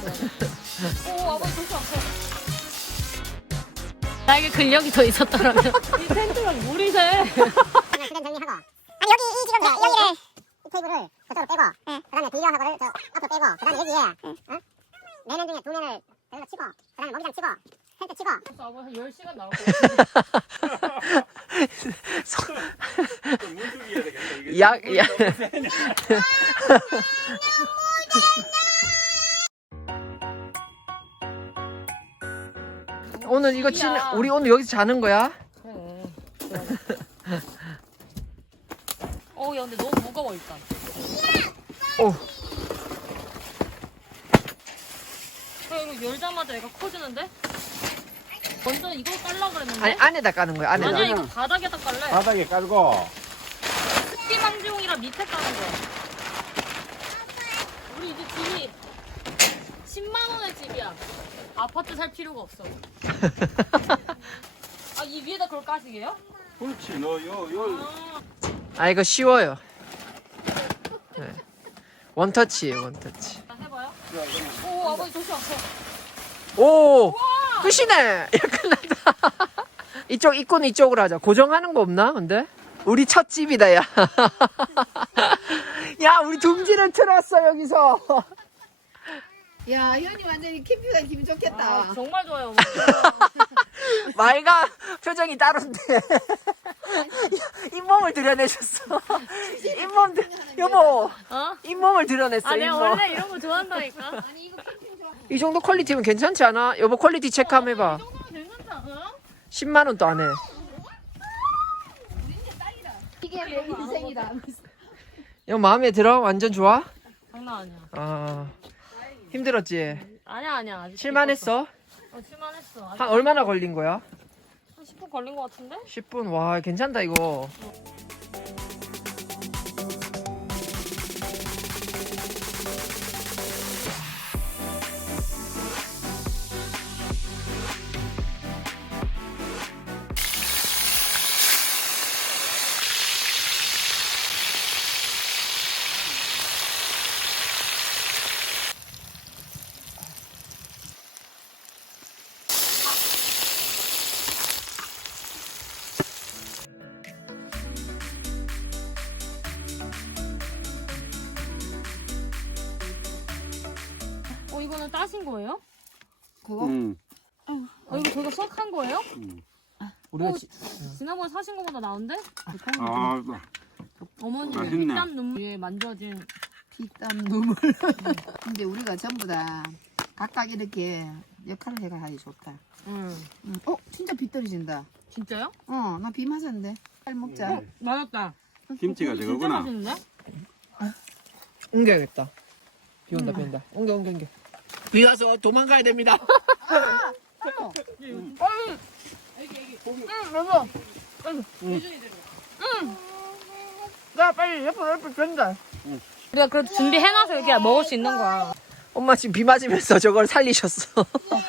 오, 아버지 조심 앞에. 나에게 근력이 더 있었더라면. 이 텐트가 물이 새. 그냥 주변 정리하고. 아니 여기 이 지금 여기를 이 테이블을 저쪽으로 빼고, 그다음에 비료하고를 저 앞으로 빼고, 그다음에 여기에 네 면 중에 두 면을 여기다 치고, 그다음에 모기장 치고, 텐트 치고. 그래서 아버지 한 10시간 나올 것 같아. 문득이야 되겠다. 이게 야. 오늘 이거 우리 오늘 여기서 자는 거야? 야, 근데 너무 무거워, 일단. 오. 이거 열자마자 얘가 커지는데? 먼저 이걸 깔라 그랬는데? 아니 안에다 까는 거야. 안에다. 아니야, 이거 바닥에다 깔래. 바닥에 깔고 습기 방지용이라 밑에 까는 거야. 우리 이제 집이 10만 원의 집이야. 아파트 살 필요가 없어. 아, 이 위에다 그걸 까시게요? 그렇지. 너 아 이거 쉬워요. 네. 원터치예요, 원터치. 자, 해봐요. 오, 아버지 조심 앞에. 오, 끝이네. 야, 끝났다. 이쪽 입구는 이쪽으로 하자. 고정하는 거 없나? 근데 우리 첫 집이다, 야. 야, 우리 둥지를 틀었어 여기서. 야, 현이 완전히 캠핑 간 기분 좋겠다. 아, 정말 좋아요. 말과 표정이 따로인데. 잇몸을 드러내셨어. 잇몸, 여보. 어? 잇몸을 드러냈어, 아, 내가 잇몸. 원래 이런 거 좋아한다니까. 아니, 이거 캠핑 좋아. 이 정도 퀄리티면 괜찮지 않아? 여보 퀄리티 체크 한번 해봐. 이 정도면 괜찮지 않아요? 10만 원도 안 해. 이게 내 인생이다. 여 마음에 들어? 완전 좋아? 장난 아니야. 아, 힘들었지? 아니야. 아직 실만했어? 실만했어. 아직 한 얼마나 걸린 거야? 한 10분 걸린 것 같은데? 10분. 와, 괜찮다 이거. 이거는 따신 거예요? 그거? 이거 저희가 수확한 거예요? 우리가 오, 지난번에 사신 거보다 나은데? 아, 어머니 맛있네. 피땀 눈물 위에 만져진 피땀 눈물. 근데 우리가 전부 다 각각 이렇게 역할을 해가 하기 좋다. 진짜 비 떨어진다. 진짜요? 나 비 맞았는데. 빨리 먹자. 맞았다. 김치가 진짜 저거구나. 맛있는데? 옮겨야겠다. 비 온다, 비 온다. 옮겨. 비 와서 도망가야 됩니다. 야, 빨리 옆으로 된다. 우리가 그래도 준비해놔서 이렇게 먹을 수 있는 거야. 엄마 지금 비 맞으면서 저걸 살리셨어.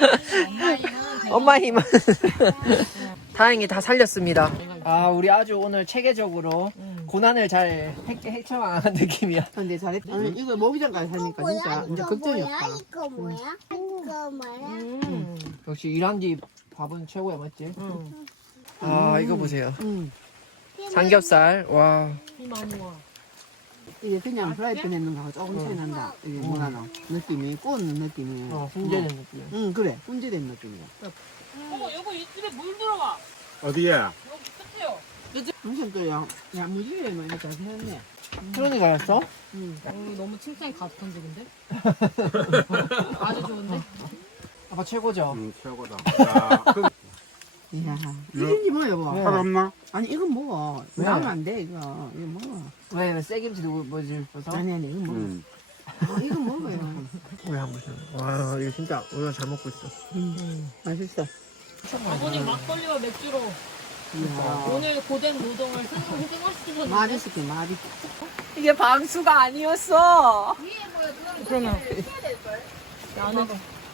엄마 힘은. 다행히 다 살렸습니다. 아, 우리 아주 오늘 체계적으로 고난을 잘 헤쳐나간 느낌이야. 근데 잘했다. 아니, 이거 모기장까지 사니까 진짜 이제 걱정이 없다. 이거 뭐야? 이거 뭐야? 역시 일한 뒤 밥은 최고야, 맞지? 아, 이거 보세요. 삼겹살, 와. 이 많이 와. 이게 그냥 프라이팬 했는 거하고 조금 차이 난다. 이게 뭐라 너 느낌이 구웠는 느낌이. 훈제된 느낌. 응, 그래. 훈제된 느낌이야. 어머, 여보 이 집에 물 들어가. 어디에? 여기 끝에요. 엄청 또 야무지게 뭐 이렇게 잘 해놨네. 그러니까 알았어? 여기 너무 칭찬이 가득한 집인데? 아주 좋은데? 아빠 최고죠? 최고다. 야, 이야, 이게 뭐야, 여보? 왜? 팔 없나? 아니, 이건 먹어. 왜? 나면 안 돼, 이거. 이거 먹어. 왜 새김치 누구 뭐지 싶어서? 아니, 이거 먹어. 이거 먹어요. 왜 한 번씩? 와, 이거 진짜 우리가 잘 먹고 있어. 맛있어. 아버님 막걸리와 맥주로 이야. 오늘 고된 노동을 승화시키셨는데? 말이시게, 말이. 이게 방수가 아니었어. 그러면 안에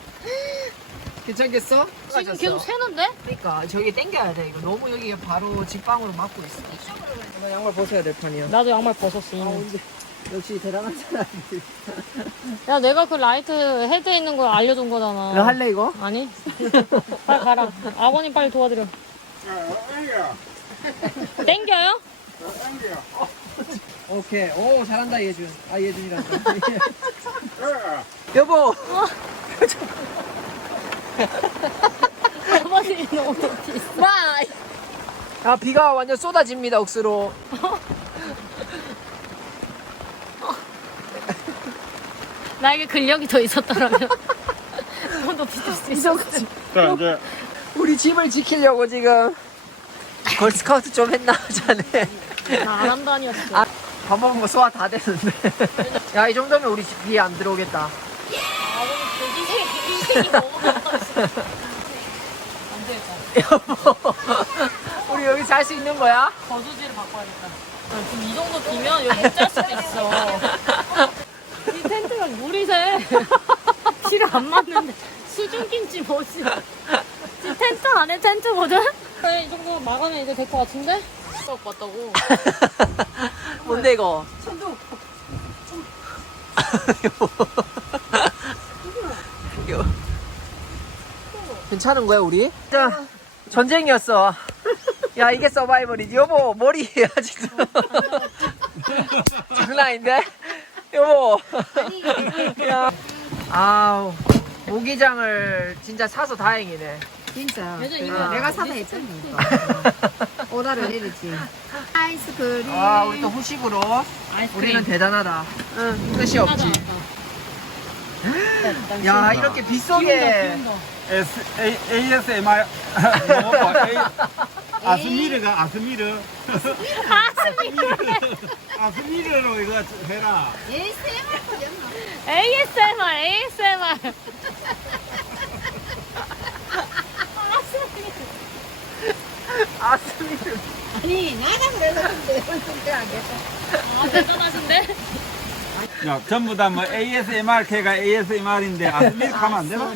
괜찮겠어? 지금 계속 새는데? 그러니까 저기 당겨야 돼. 이거 너무 여기 바로 직방으로 막고 있어. 이거 양말 벗어야 될 판이야. 나도 양말 벗었어. 역시 대단한 사람들. 야, 내가 그 라이트 헤드에 있는 걸 알려준 거잖아. 너 할래 이거? 아니? 빨리 가라. 아버님 빨리 도와드려. 땡겨요? 오케이. 오 잘한다 예준. 아 예준이란다. 여보. 아버님이 너무 높이. 아 비가 완전 쏟아집니다 억수로. 나에게 근력이 더 있었더라면 더 높이 들 수 있었지. 자, 이제 우리 집을 지키려고 지금 걸스카우트 좀 했나 자네. 나 안 한다니었어. 아, 밥 먹은 거 소화 다 됐는데. 야 이 정도면 우리 집 비에 안 들어오겠다. 아버님 인생이 너무 많았어. 안 되겠다. 여보. 우리 여기 살 수 있는 거야? 거주지를 바꿔야겠다. 지금 이 정도 비면 여기 못 잘 수도 있어. 이 텐트가 물이 새. 키를 안 맞는데 수중김치 뭐지? 지금 텐트 안에 텐트거든? 그래, 이 정도 막으면 이제 될 것 같은데? 수업 봤다고. 뭔데 이거? 여보. 괜찮은 거야 우리? 자 전쟁이었어. 야 이게 서바이벌이지. 여보 머리 아직도 장난 아닌데? 여보. 야. 아우 모기장을 진짜 사서 다행이네. 진짜. 예전 그 이거 내가 사다 했잖아. 오다를 내리지. 아이스크림. 아 우리 또 후식으로 우리는 대단하다. 응 끝이 없지. 야 이렇게 빗속에 ASMR 아스미르가 아스미르 아스미르로 이거 해라. ASMR. 아스미르. 아니 나가 그래서 근데 안 됐어. 아, 대단하신데? 야, 전부 다 뭐 ASMR 걔가 ASMR인데 아스미르 하면 안 되나?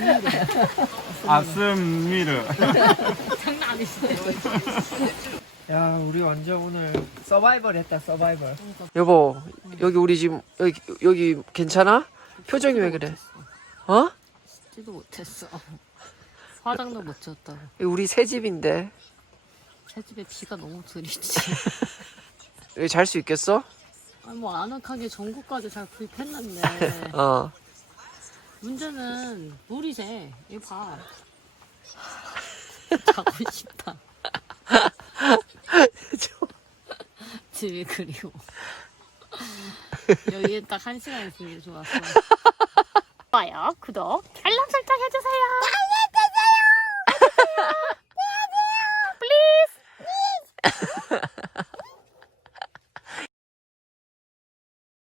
아스미르. 장난 아니시네. 야 우리 완전 오늘 서바이벌 했다 서바이벌. 여보 여기 우리 집 여기 괜찮아? 표정이 왜 그래? 어? 씻지도 못했어. 화장도 못 지웠다고. 우리 새 집인데 새 집에 비가 너무 들이지. 여기 잘 수 있겠어? 아니, 뭐 아늑하게 전구까지 잘 구입했는데 어. 문제는 물이 새. 이거 봐. 자고 싶다. 집이 그리워. 여기에 딱 1시간 있으면 좋았어. 좋아요, 구독, 알람 설정 해주세요. 알람 설정! 플리즈!